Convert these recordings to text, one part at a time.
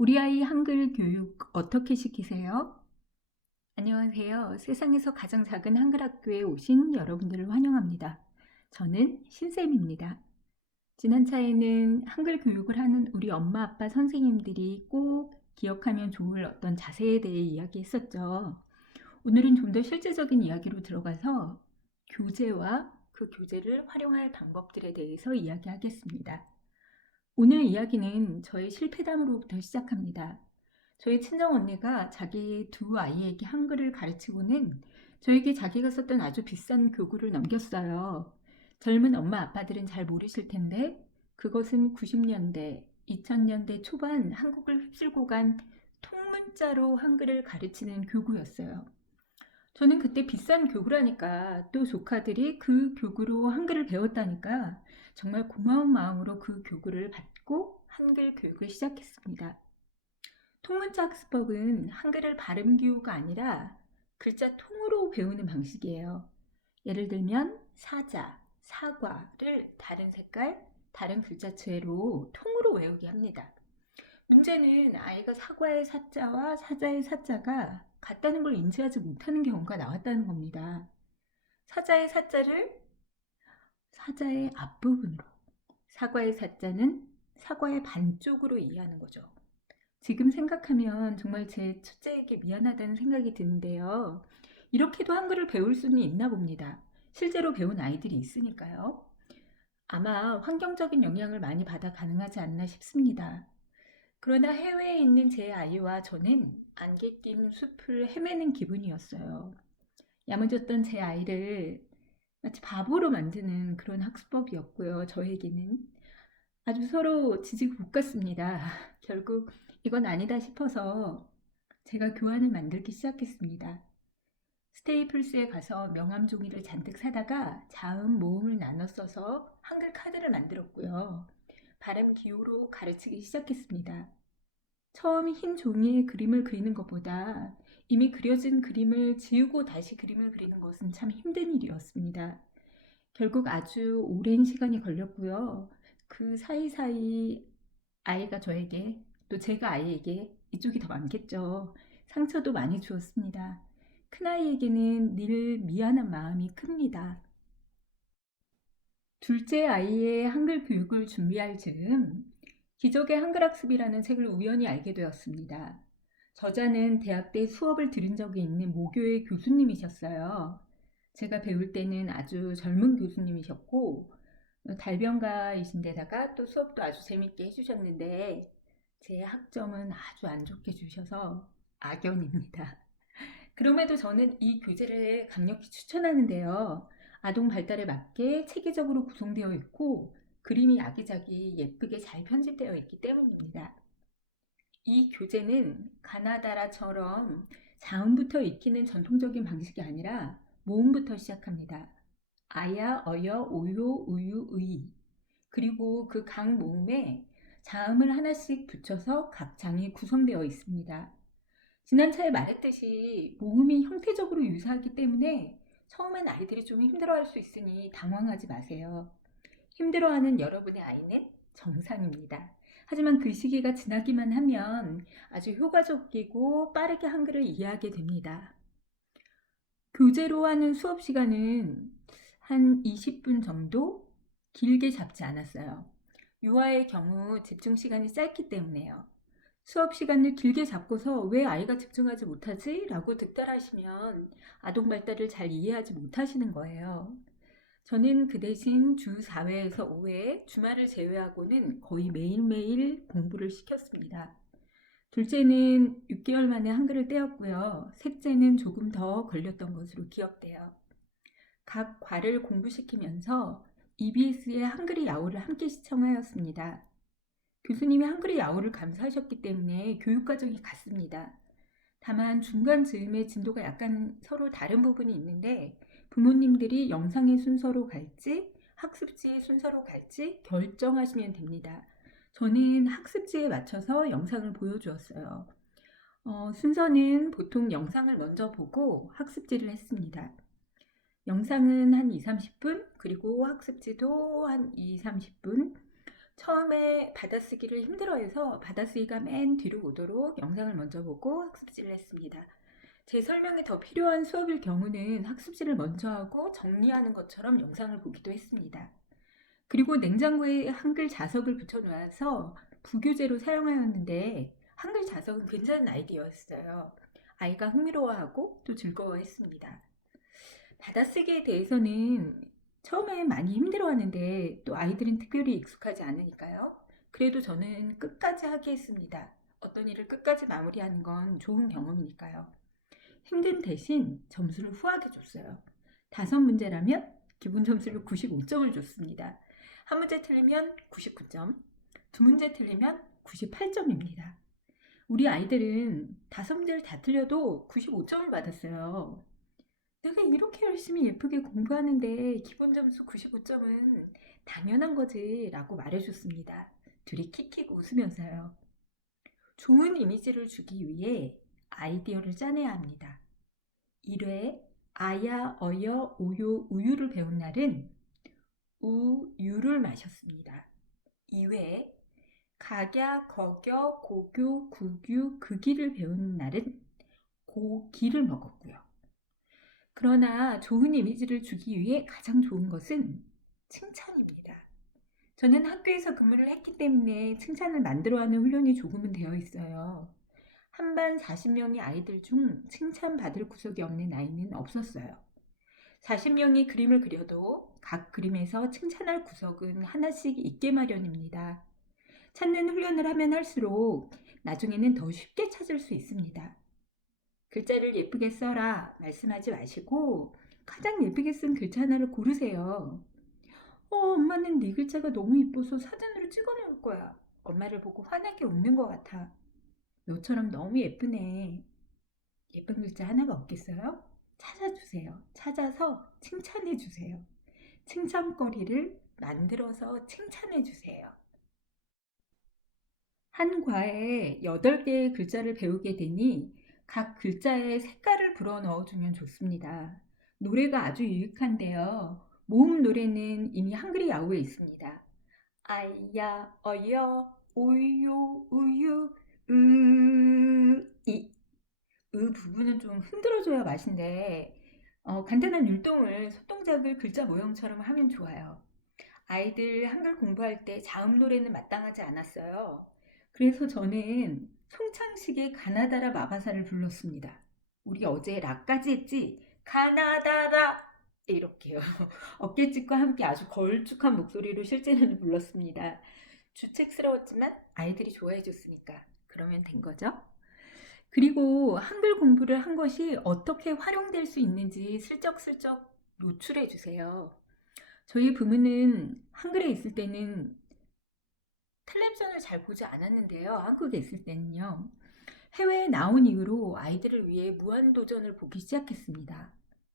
우리 아이 한글 교육 어떻게 시키세요? 안녕하세요. 세상에서 가장 작은 한글 학교에 오신 여러분들을 환영합니다. 저는 신쌤입니다. 지난 차에는 한글 교육을 하는 우리 엄마, 아빠, 선생님들이 꼭 기억하면 좋을 어떤 자세에 대해 이야기했었죠. 오늘은 좀 더 실제적인 이야기로 들어가서 교재와 그 교재를 활용할 방법들에 대해서 이야기하겠습니다. 오늘 이야기는 저의 실패담으로부터 시작합니다. 저희 친정 언니가 자기 두 아이에게 한글을 가르치고는 저에게 자기가 썼던 아주 비싼 교구를 넘겼어요. 젊은 엄마 아빠들은 잘 모르실 텐데 그것은 90년대, 2000년대 초반 한국을 휩쓸고 간 통문자로 한글을 가르치는 교구였어요. 저는 그때 비싼 교구라니까 또 조카들이 그 교구로 한글을 배웠다니까 정말 고마운 마음으로 그 교구를 받고 한글 교육을 시작했습니다. 통문자 학습법은 한글을 발음 기호가 아니라 글자 통으로 배우는 방식이에요. 예를 들면 사자, 사과를 다른 색깔, 다른 글자체로 통으로 외우게 합니다. 문제는 아이가 사과의 사자와 사자의 사자가 같다는 걸 인지하지 못하는 경우가 나왔다는 겁니다. 사자의 사자를 사자의 앞부분으로, 사과의 사자는 사과의 반쪽으로 이해하는 거죠. 지금 생각하면 정말 제 첫째에게 미안하다는 생각이 드는데요. 이렇게도 한글을 배울 수는 있나 봅니다. 실제로 배운 아이들이 있으니까요. 아마 환경적인 영향을 많이 받아 가능하지 않나 싶습니다. 그러나 해외에 있는 제 아이와 저는 안개 낀 숲을 헤매는 기분이었어요. 야무졌던 제 아이를 마치 바보로 만드는 그런 학습법이었고요. 저에게는 아주 서로 지지고 볶았습니다. 결국 이건 아니다 싶어서 제가 교환을 만들기 시작했습니다. 스테이플스에 가서 명함 종이를 잔뜩 사다가 자음 모음을 나눠 써서 한글 카드를 만들었고요. 발음 기호로 가르치기 시작했습니다. 처음 흰 종이에 그림을 그리는 것보다 이미 그려진 그림을 지우고 다시 그림을 그리는 것은 참 힘든 일이었습니다. 결국 아주 오랜 시간이 걸렸고요. 그 사이사이 아이가 저에게 또 제가 아이에게 이쪽이 더 많겠죠. 상처도 많이 주었습니다. 큰아이에게는 늘 미안한 마음이 큽니다. 둘째 아이의 한글 교육을 준비할 즈음 기적의 한글학습이라는 책을 우연히 알게 되었습니다. 저자는 대학 때 수업을 들은 적이 있는 모교의 교수님이셨어요. 제가 배울 때는 아주 젊은 교수님이셨고 달변가이신데다가 또 수업도 아주 재밌게 해주셨는데 제 학점은 아주 안 좋게 주셔서 악연입니다. 그럼에도 저는 이 교재를 강력히 추천하는데요. 아동 발달에 맞게 체계적으로 구성되어 있고 그림이 아기자기 예쁘게 잘 편집되어 있기 때문입니다. 이 교재는 가나다라처럼 자음부터 익히는 전통적인 방식이 아니라 모음부터 시작합니다. 아야, 어여, 오요, 우유, 의. 그리고 그 각 모음에 자음을 하나씩 붙여서 각 장이 구성되어 있습니다. 지난 차에 말했듯이 모음이 형태적으로 유사하기 때문에 처음엔 아이들이 좀 힘들어할 수 있으니 당황하지 마세요. 힘들어하는 여러분의 아이는 정상입니다. 하지만 그 시기가 지나기만 하면 아주 효과적이고 빠르게 한글을 이해하게 됩니다. 교재로 하는 수업 시간은 한 20분 정도 길게 잡지 않았어요. 유아의 경우 집중 시간이 짧기 때문에요. 수업 시간을 길게 잡고서 왜 아이가 집중하지 못하지? 라고 득달하시면 아동 발달을 잘 이해하지 못하시는 거예요. 저는 그 대신 주 4회에서 5회 주말을 제외하고는 거의 매일매일 공부를 시켰습니다. 둘째는 6개월 만에 한글을 떼었고요. 셋째는 조금 더 걸렸던 것으로 기억돼요. 각 과를 공부시키면서 EBS의 한글의 야호를 함께 시청하였습니다. 교수님이 한글의 야호를 감사하셨기 때문에 교육과정이 같습니다. 다만 중간 즈음에 진도가 약간 서로 다른 부분이 있는데 부모님들이 영상의 순서로 갈지 학습지의 순서로 갈지 결정하시면 됩니다. 저는 학습지에 맞춰서 영상을 보여주었어요. 순서는 보통 영상을 먼저 보고 학습지를 했습니다. 영상은 한 2, 30분, 그리고 학습지도 한 2, 30분. 처음에 받아쓰기를 힘들어해서 받아쓰기가 맨 뒤로 오도록 영상을 먼저 보고 학습지를 했습니다. 제 설명이 더 필요한 수업일 경우는 학습지를 먼저 하고 정리하는 것처럼 영상을 보기도 했습니다. 그리고 냉장고에 한글 자석을 붙여놓아서 부교재로 사용하였는데 한글 자석은 괜찮은 아이디어였어요. 아이가 흥미로워하고 또 즐거워했습니다. 받아쓰기에 대해서는 처음에 많이 힘들어하는데 또 아이들은 특별히 익숙하지 않으니까요. 그래도 저는 끝까지 하게 했습니다. 어떤 일을 끝까지 마무리하는 건 좋은 경험이니까요. 힘든 대신 점수를 후하게 줬어요. 5문제라면 기본 점수를 95점을 줬습니다. 한 문제 틀리면 99점, 2문제 틀리면 98점입니다. 우리 아이들은 5문제를 다 틀려도 95점을 받았어요. 내가 이렇게 열심히 예쁘게 공부하는데 기본 점수 95점은 당연한 거지 라고 말해줬습니다. 둘이 킥킥 웃으면서요. 좋은 이미지를 주기 위해 아이디어를 짜내야 합니다. 1회 아야, 어여, 오요, 우유를 배운 날은 우유를 마셨습니다. 2회 각야, 거겨, 고교, 구규, 극기를 배운 날은 고기를 먹었고요. 그러나 좋은 이미지를 주기 위해 가장 좋은 것은 칭찬입니다. 저는 학교에서 근무를 했기 때문에 칭찬을 만들어하는 훈련이 조금은 되어 있어요. 한 반 40명의 아이들 중 칭찬받을 구석이 없는 아이는 없었어요. 40명이 그림을 그려도 각 그림에서 칭찬할 구석은 하나씩 있게 마련입니다. 찾는 훈련을 하면 할수록 나중에는 더 쉽게 찾을 수 있습니다. 글자를 예쁘게 써라 말씀하지 마시고 가장 예쁘게 쓴 글자 하나를 고르세요. 엄마는 네 글자가 너무 이뻐서 사진으로 찍어놓을 거야. 엄마를 보고 환하게 웃는 것 같아. 너처럼 너무 예쁘네. 예쁜 글자 하나가 없겠어요? 찾아주세요. 찾아서 칭찬해 주세요. 칭찬거리를 만들어서 칭찬해 주세요. 한 과에 8개의 글자를 배우게 되니 각 글자에 색깔을 불어 넣어주면 좋습니다. 노래가 아주 유익한데요. 모음 노래는 이미 한글이 야후에 있습니다. 아야, 어여, 오요, 우유, 이 부분은 좀 흔들어줘야 맛인데 간단한 율동을 손동작을 글자 모형처럼 하면 좋아요. 아이들 한글 공부할 때 자음 노래는 마땅하지 않았어요. 그래서 저는 송창식의 가나다라 마바사를 불렀습니다. 우리 어제 락까지 했지? 가나다라! 이렇게요. 어깨짓과 함께 아주 걸쭉한 목소리로 실제로는 불렀습니다. 주책스러웠지만 아이들이 좋아해 줬으니까 그러면 된 거죠. 그리고 한글 공부를 한 것이 어떻게 활용될 수 있는지 슬쩍슬쩍 노출해 주세요. 저희 부모는 한글에 있을 때는 텔레비전을 잘 보지 않았는데요. 한국에 있을 때는요. 해외에 나온 이후로 아이들을 위해 무한도전을 보기 시작했습니다.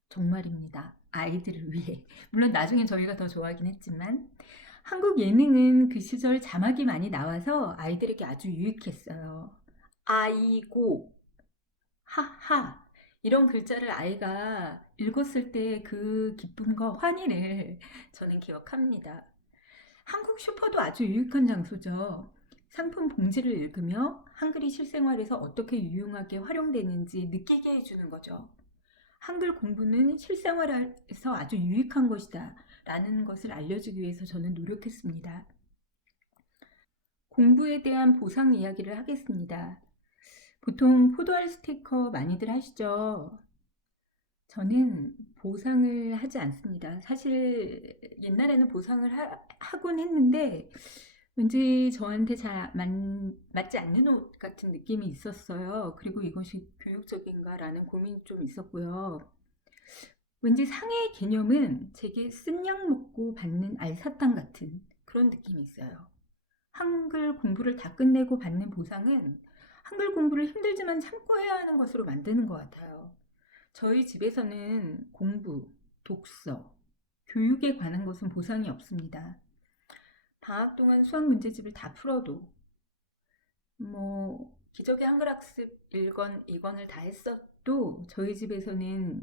정말입니다. 아이들을 위해. 물론 나중에 저희가 더 좋아하긴 했지만 한국 예능은 그 시절 자막이 많이 나와서 아이들에게 아주 유익했어요. 아이고, 하하 이런 글자를 아이가 읽었을 때 그 기쁨과 환희를 저는 기억합니다. 한국 슈퍼도 아주 유익한 장소죠. 상품 봉지를 읽으며 한글이 실생활에서 어떻게 유용하게 활용되는지 느끼게 해주는 거죠. 한글 공부는 실생활에서 아주 유익한 것이다 라는 것을 알려주기 위해서 저는 노력했습니다. 공부에 대한 보상 이야기를 하겠습니다. 보통 포도알 스티커 많이들 하시죠? 저는 보상을 하지 않습니다. 사실 옛날에는 보상을 하곤 했는데 왠지 저한테 잘 맞지 않는 옷 같은 느낌이 있었어요. 그리고 이것이 교육적인가라는 고민이 좀 있었고요. 왠지 상해의 개념은 제게 쓴 약 먹고 받는 알사탕 같은 그런 느낌이 있어요. 한글 공부를 다 끝내고 받는 보상은 한글 공부를 힘들지만 참고 해야 하는 것으로 만드는 것 같아요. 저희 집에서는 공부, 독서, 교육에 관한 것은 보상이 없습니다. 방학 동안 수학 문제집을 다 풀어도 기적의 한글 학습 1권, 2권을 다 했어도 저희 집에서는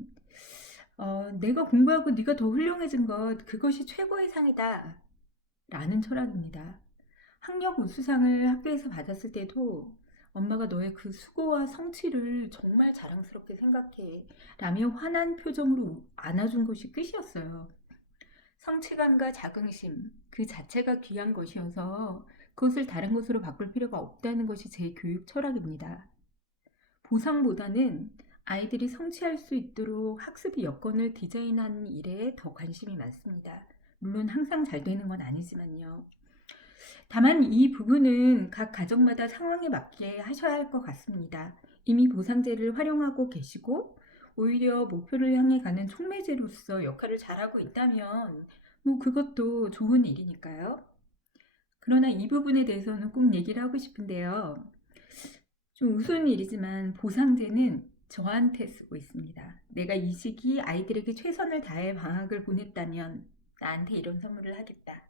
내가 공부하고 네가 더 훌륭해진 것 그것이 최고의 상이다 라는 철학입니다. 학력 우수상을 학교에서 받았을 때도 엄마가 너의 그 수고와 성취를 정말 자랑스럽게 생각해 라며 환한 표정으로 안아준 것이 끝이었어요. 성취감과 자긍심 그 자체가 귀한 것이어서 그것을 다른 것으로 바꿀 필요가 없다는 것이 제 교육 철학입니다. 보상보다는 아이들이 성취할 수 있도록 학습의 여건을 디자인하는 일에 더 관심이 많습니다. 물론 항상 잘 되는 건 아니지만요. 다만 이 부분은 각 가정마다 상황에 맞게 하셔야 할 것 같습니다. 이미 보상제를 활용하고 계시고 오히려 목표를 향해 가는 촉매제로서 역할을 잘하고 있다면 그것도 좋은 일이니까요. 그러나 이 부분에 대해서는 꼭 얘기를 하고 싶은데요. 좀 우스운 일이지만 보상제는 저한테 쓰고 있습니다. 내가 이 시기 아이들에게 최선을 다해 방학을 보냈다면 나한테 이런 선물을 하겠다.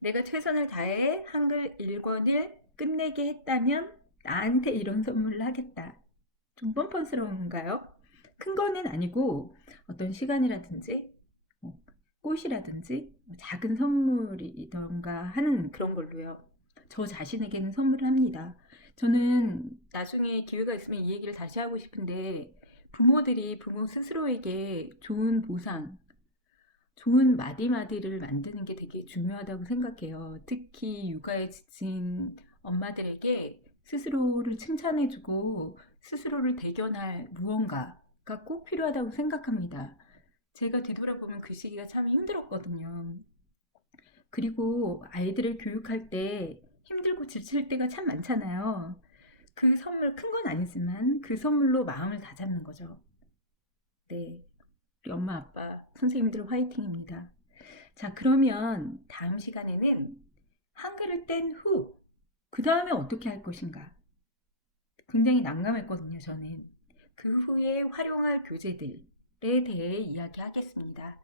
내가 최선을 다해 한글 1권을 끝내게 했다면 나한테 이런 선물을 하겠다. 좀 뻔뻔스러운가요? 큰 거는 아니고 어떤 시간이라든지 꽃이라든지 작은 선물이던가 하는 그런 걸로요. 저 자신에게는 선물을 합니다. 저는 나중에 기회가 있으면 이 얘기를 다시 하고 싶은데 부모들이 부모 스스로에게 좋은 보상, 좋은 마디마디를 만드는 게 되게 중요하다고 생각해요. 특히 육아에 지친 엄마들에게 스스로를 칭찬해주고 스스로를 대견할 무언가가 꼭 필요하다고 생각합니다. 제가 되돌아보면 그 시기가 참 힘들었거든요. 그리고 아이들을 교육할 때 힘들고 지칠 때가 참 많잖아요. 그 선물 큰 건 아니지만 그 선물로 마음을 다잡는 거죠. 네. 우리 엄마, 아빠, 선생님들 화이팅입니다. 자, 그러면 다음 시간에는 한글을 뗀 후, 그 다음에 어떻게 할 것인가? 굉장히 난감했거든요, 저는. 그 후에 활용할 교재들에 대해 이야기하겠습니다.